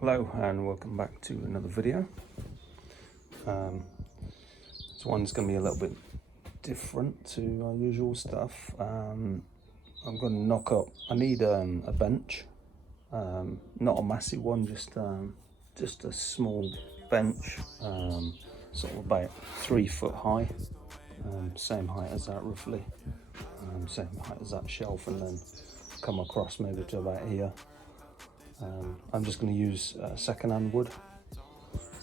Hello and welcome back to another video. This one's going to be a little bit different to our usual stuff. I'm going to knock up, I need a bench, not a massive one, just a small bench, sort of about 3 foot high, same height as that roughly, same height as that shelf, and then come across maybe to about here. I'm just going to use second-hand wood,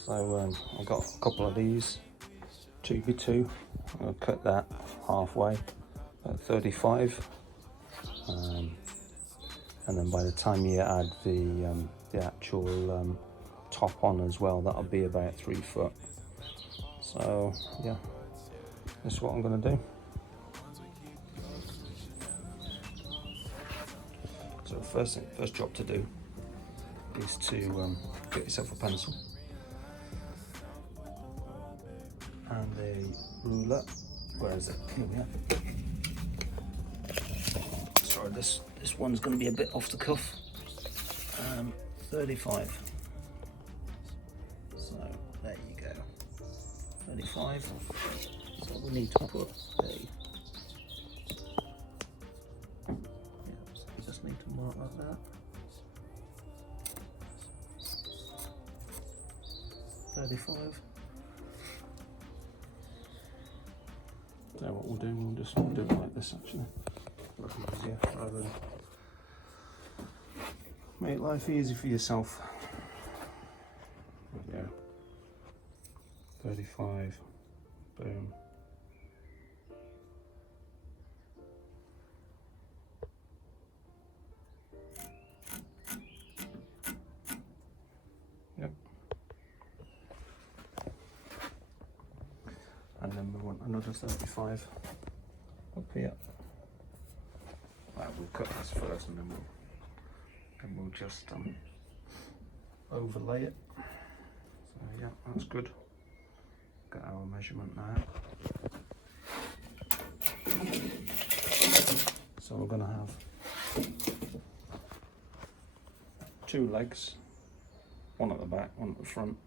so I've got a couple of these 2x2. I'm going to cut that halfway at 35, and then by the time you add the actual top on as well, that'll be about 3 foot. So yeah, this is what I'm going to do. So first job to do is to get yourself a pencil and a ruler. Where is it? Here we are. Sorry, this one's going to be a bit off the cuff. 35. So there you go. 35. So we need to put a. So we just need to mark like that. 35. So what we'll just do it like this actually. Look easier rather than make life easy for yourself. There we go. 35. Boom. Yep. And then we want another 35 up here. Right, we'll cut this first and then we'll just overlay it. So yeah, that's good. Got our measurement now. So we're gonna have 2 legs, one at the back, one at the front,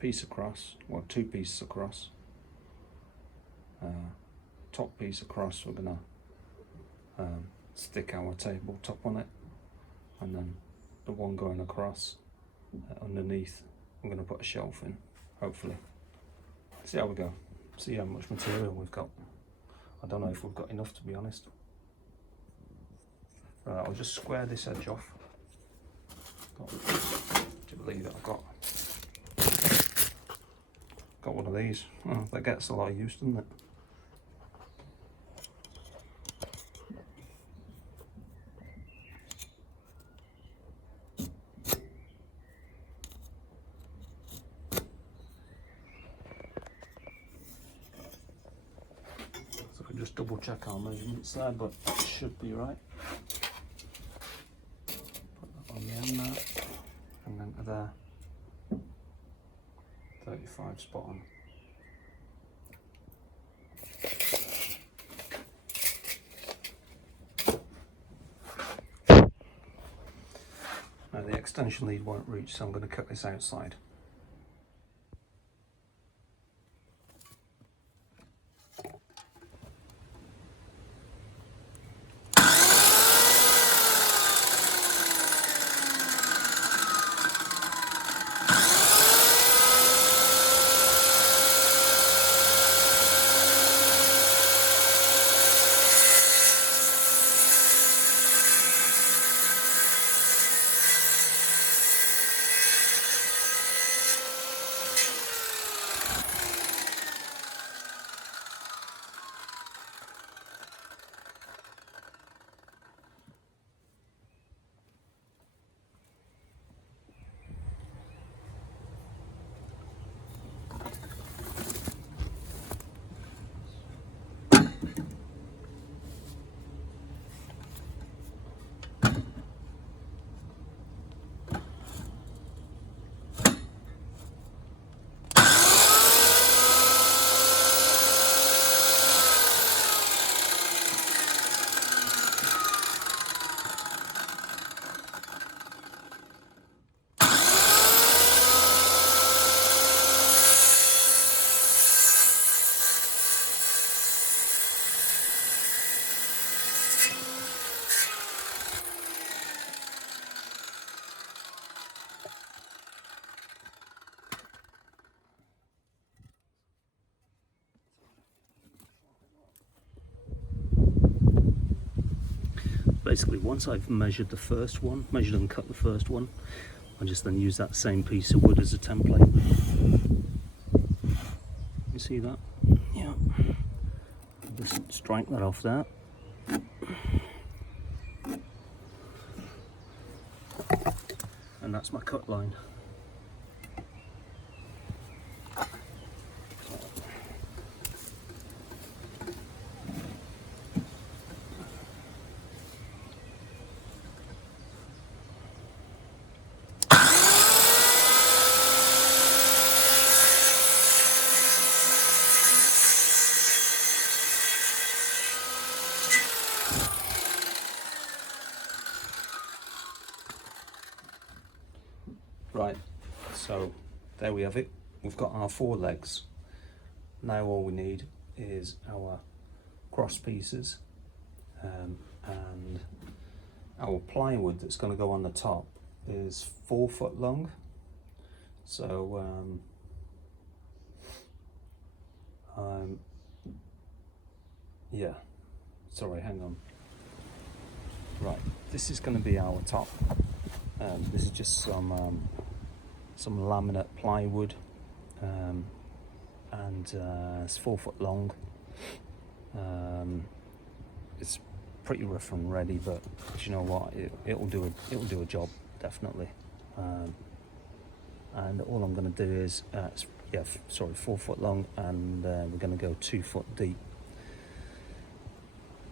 piece across, well 2 pieces across. Top piece across, we're gonna stick our tabletop on it, and then the one going across underneath, I'm gonna put a shelf in, hopefully. See how we go, see how much material we've got. I don't know if we've got enough, to be honest. Right, I'll just square this edge off. Do you believe that I've got one of these? Oh, that gets a lot of use, doesn't it? So we just double check our measurements there, but that should be right. Put that on the end there, and then to there. 35 spot on. Now the extension lead won't reach, so I'm going to cut this outside. basically once I've measured the first one, measured and cut the first one, I just then use that same piece of wood as a template. You see that? Yeah. Just strike that off there. And that's my cut line. Right, so there we have it. We've got our 4 legs. Now all we need is our cross pieces and our plywood that's going to go on the top is 4 foot long. So yeah, sorry, hang on. Right, this is going to be our top. This is just some laminate plywood, and it's 4 foot long. It's pretty rough and ready, but you know what? It'll do a job definitely. And all I'm going to do is, 4 foot long, and we're going to go 2 foot deep,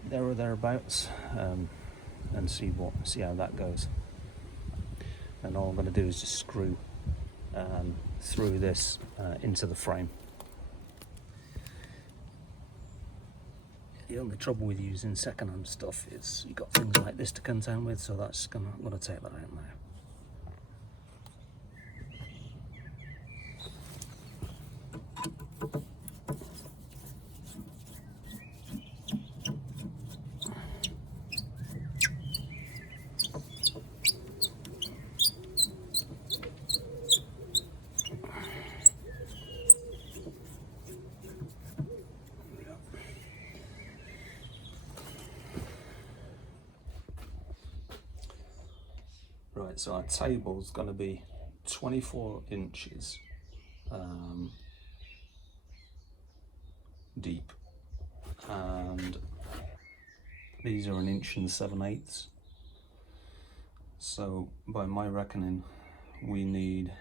there or thereabouts, and see how that goes. And all I'm going to do is just screw through this into the frame. The only trouble with using second-hand stuff is you've got things like this to contend with, so I'm going to take that out now. Right, so our table is going to be 24 inches deep, and these are 1 7/8 inches. So by my reckoning, we need,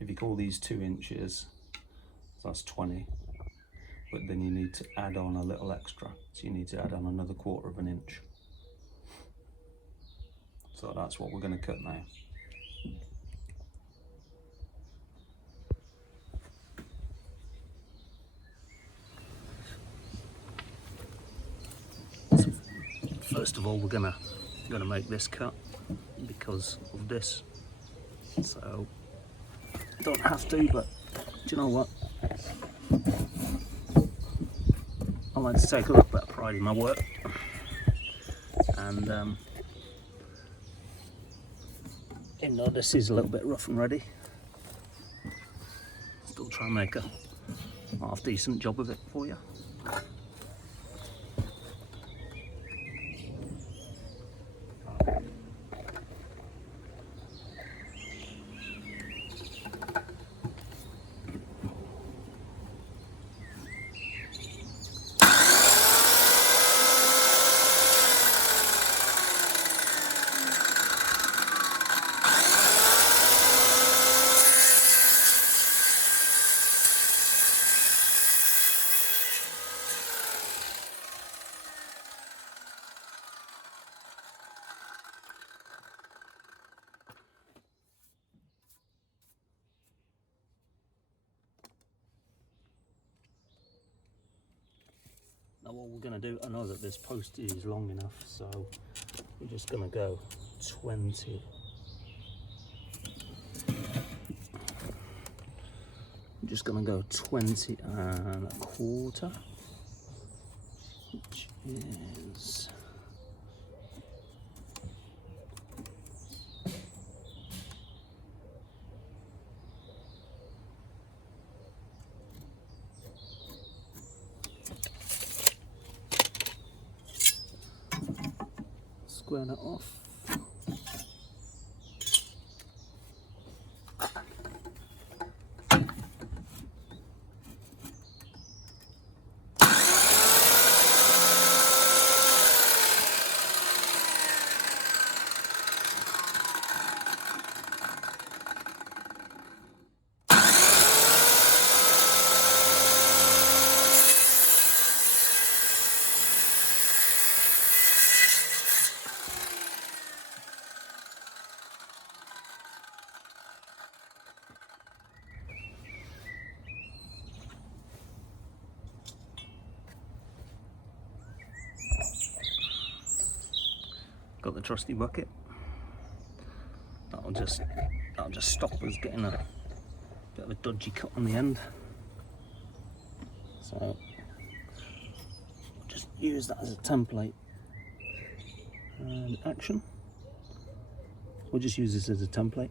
if you call these 2 inches, that's 20, but then you need to add on a little extra, so you need to add on another 1/4 of an inch. So that's what we're going to cut now. So first of all, we're gonna make this cut because of this. So don't have to, but do you know what? I like to take a little bit of pride in my work, and even though this is a little bit rough and ready, still try and make a half decent job of it for you. Now what we're going to do, I know that this post is long enough, so we're just going to go 20. I'm just going to go 20 1/4, which is square that off. Got the trusty bucket. That'll just stop us getting a bit of a dodgy cut on the end. So we'll just use that as a template. And action. We'll just use this as a template.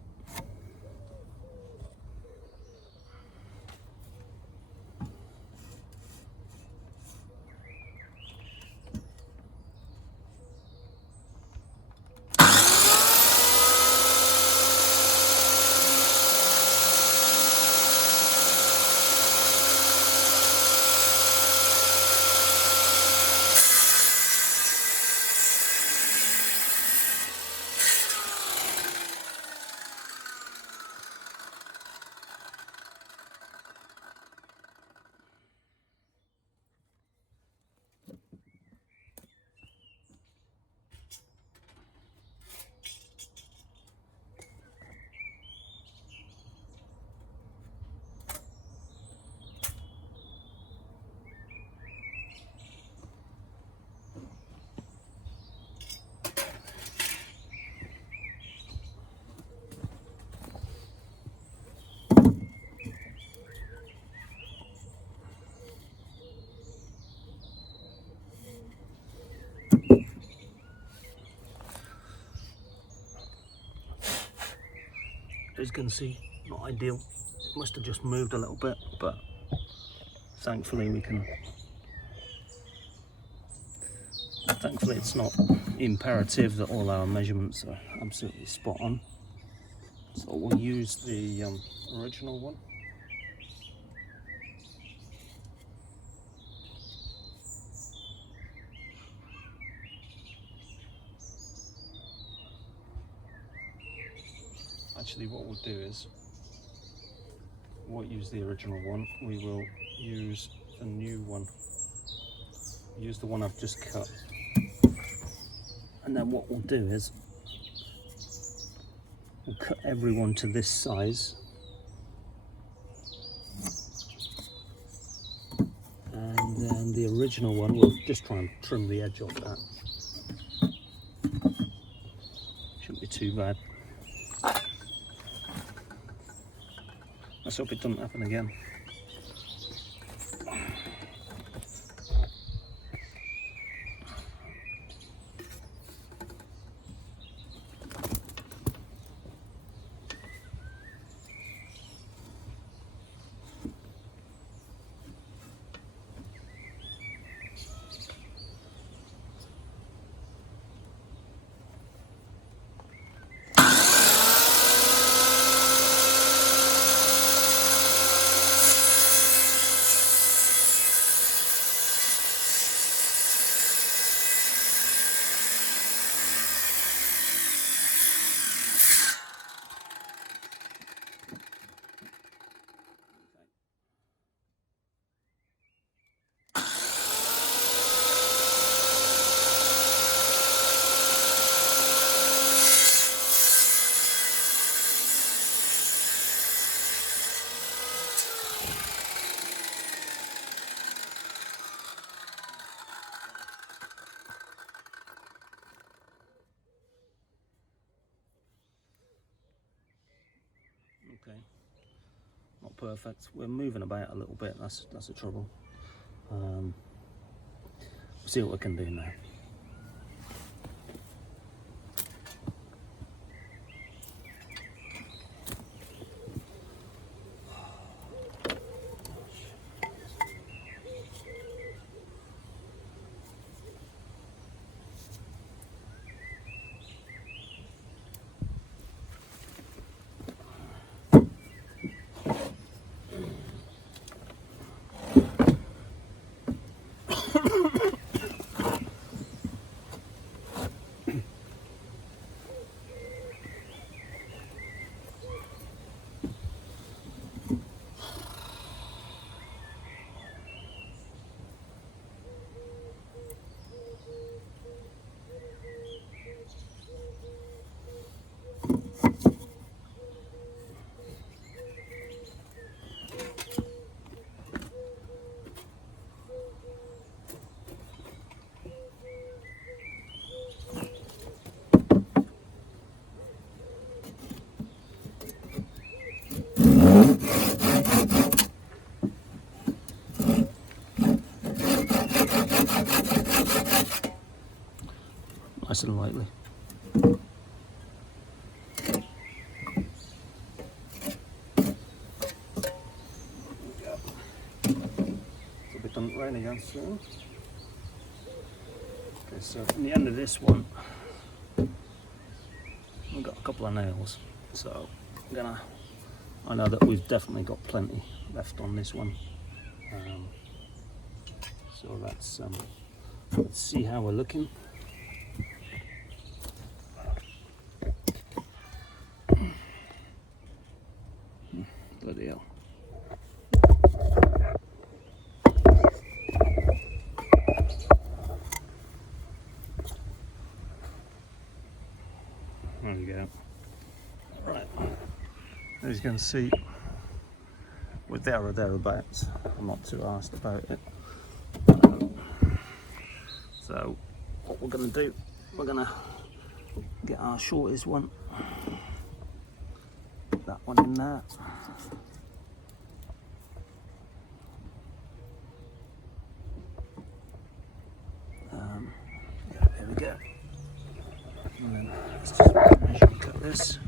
As you can see, not ideal. It must have just moved a little bit, but thankfully thankfully it's not imperative that all our measurements are absolutely spot on. So we'll use the original one. Actually, what we'll do is, we won't use the original one, we will use the new one. Use the one I've just cut. And then what we'll do is, we'll cut everyone to this size. And then the original one, we'll just try and trim the edge off that. Shouldn't be too bad. Let's hope it doesn't happen again. Okay, not perfect. We're moving about a little bit. That's the trouble. We'll see what we can do now. nice and lightly. It'll be done rain again soon. Okay, so in the end of this one, we've got a couple of nails, so I know that we've definitely got plenty left on this one. So let's see how we're looking. Bloody hell. There we go. Right. As you can see, we're there or thereabouts. I'm not too arsed about it. So what we're going to do, we're going to get our shortest one, put that one in there. Yeah, there we go. And then let's just measure and cut this.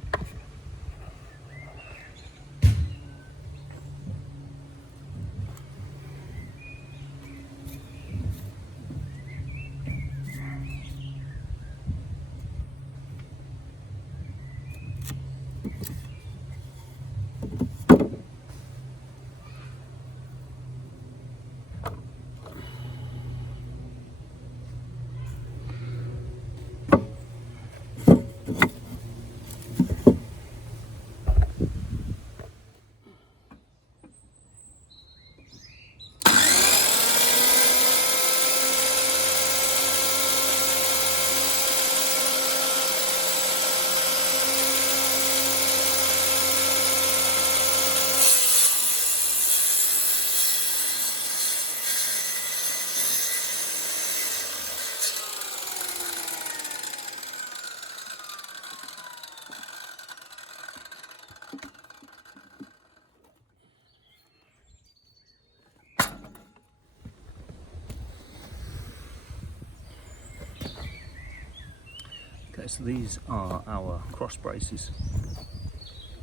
Okay, so these are our cross braces,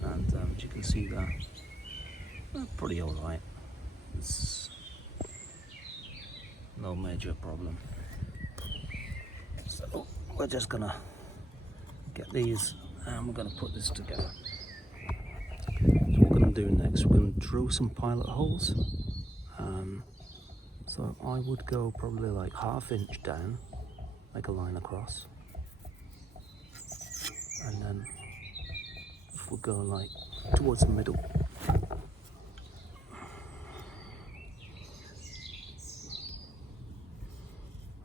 and as you can see they're pretty alright. It's no major problem. So we're just gonna get these and we're gonna put this together. So what we're gonna do next, we're gonna drill some pilot holes. So I would go probably like 1/2 inch down, like a line across. And then if we go like towards the middle,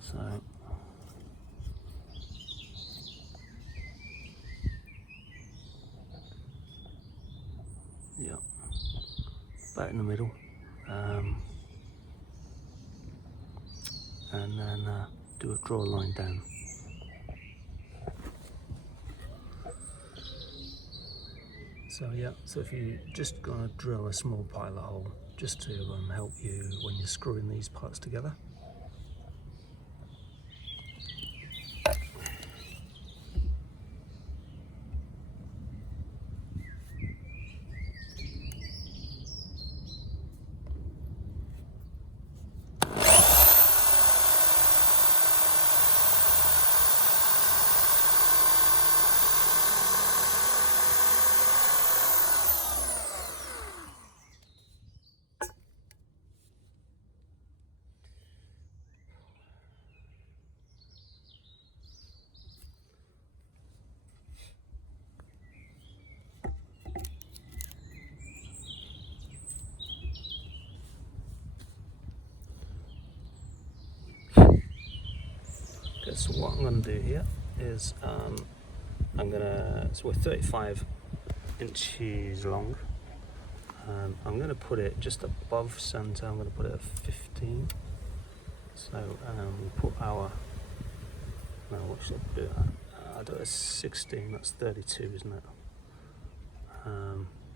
so yeah, about in the middle, and then draw a line down. So yeah, so if you just gonna drill a small pilot hole just to help you when you're screwing these parts together. Okay, so what I'm going to do here is so we're 35 inches long. I'm going to put it just above center. I'm going to put it at 15. So we'll put our, no, what should I do it at? I'll do it at 16, that's 32, isn't it?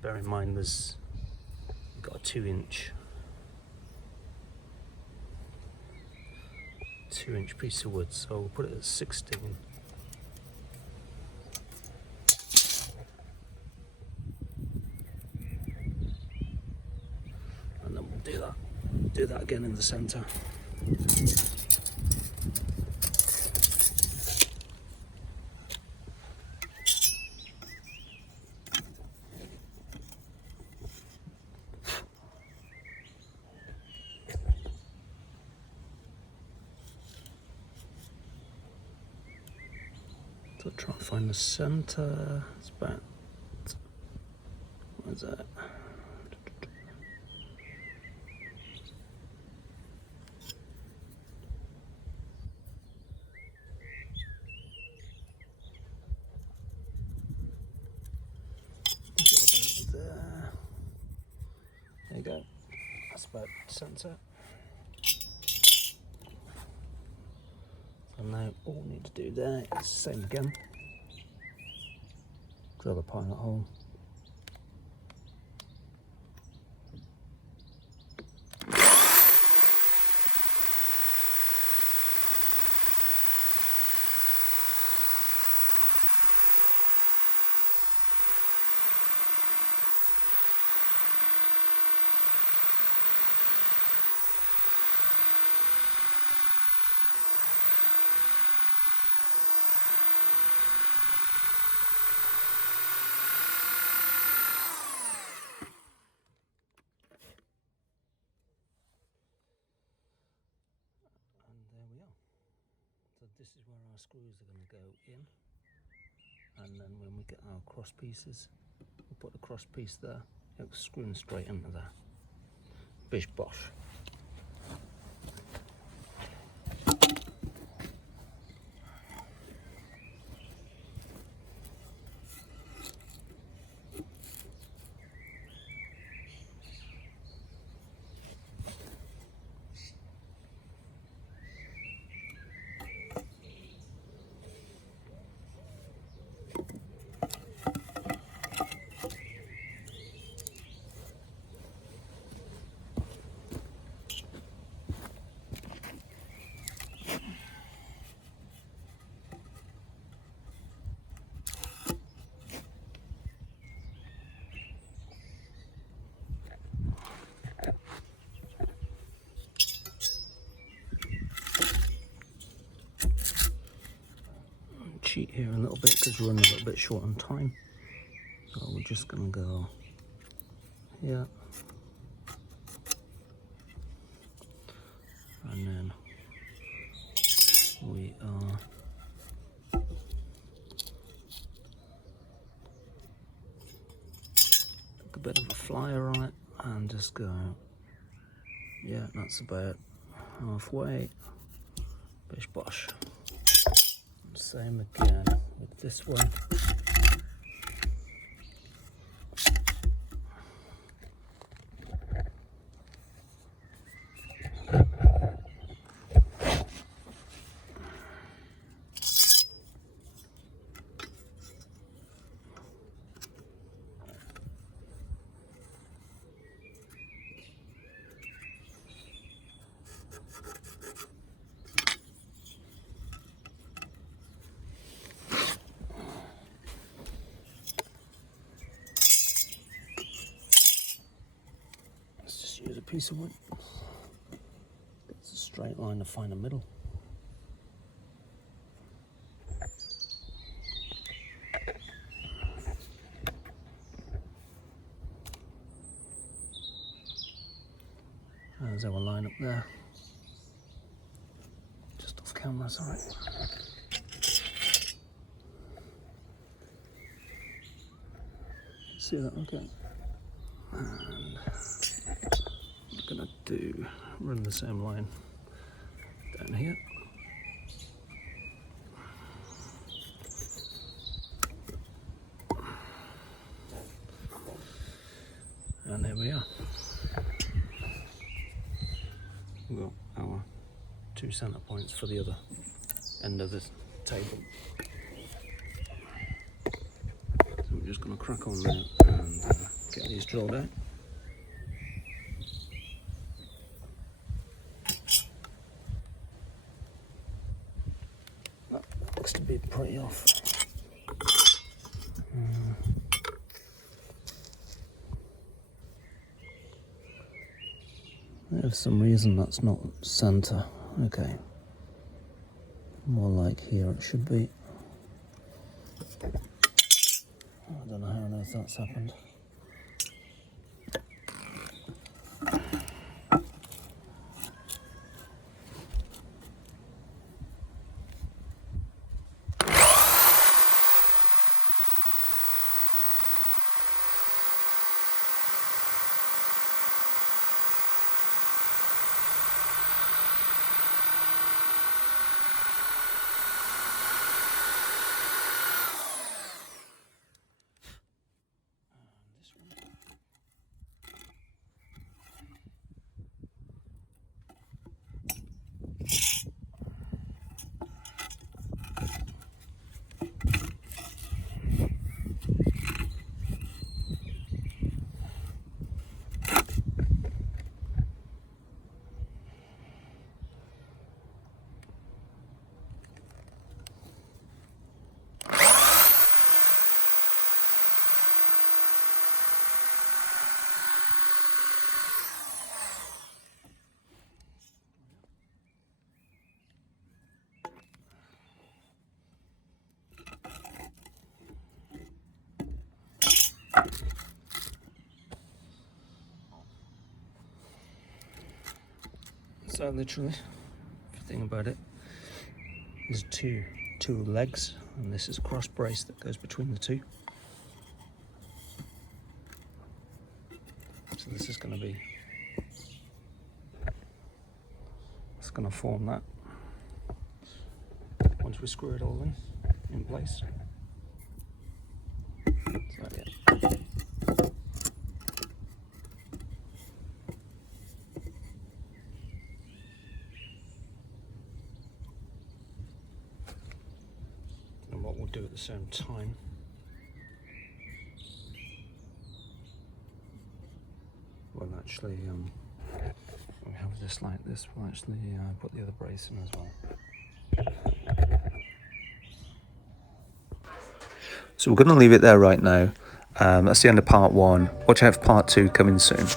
Bear in mind we've got a 2-inch piece of wood, so we'll put it at 16 that again in the centre. So try and find the centre. It's about, what is that? About there. There you go. That's about centre. So now all we need to do there is the same again. Drill a pilot hole. So this is where our screws are going to go in, and then when we get our cross pieces, we'll put the cross piece there, it'll screw them straight into there. Bish bosh. Cheat here a little bit because we're running a little bit short on time, so we're just going to go here, and then we are take a bit of a flyer on it and just go, yeah, that's about halfway. Bish bosh. Same again with this one. Use a piece of wood. It's a straight line to find the middle. There's our line up there. Just off camera, sorry. See that? Okay. And I'm gonna run the same line down here. And there we are. We've got our 2 centre points for the other end of the table. So we're just going to crack on there and get these drilled out. That looks to be pretty off. There For some reason that's not center. Okay. More like here it should be. I don't know how on earth that's happened. So literally, if you think about it, there's two legs, and this is a cross brace that goes between the two. So this is going to be, it's going to form that once we screw it all in place. So yeah. And what we'll do at the same time, we'll actually, we have this like this, we'll actually put the other brace in as well. So we're going to leave it there right now. That's the end of part 1. Watch out for part 2 coming soon.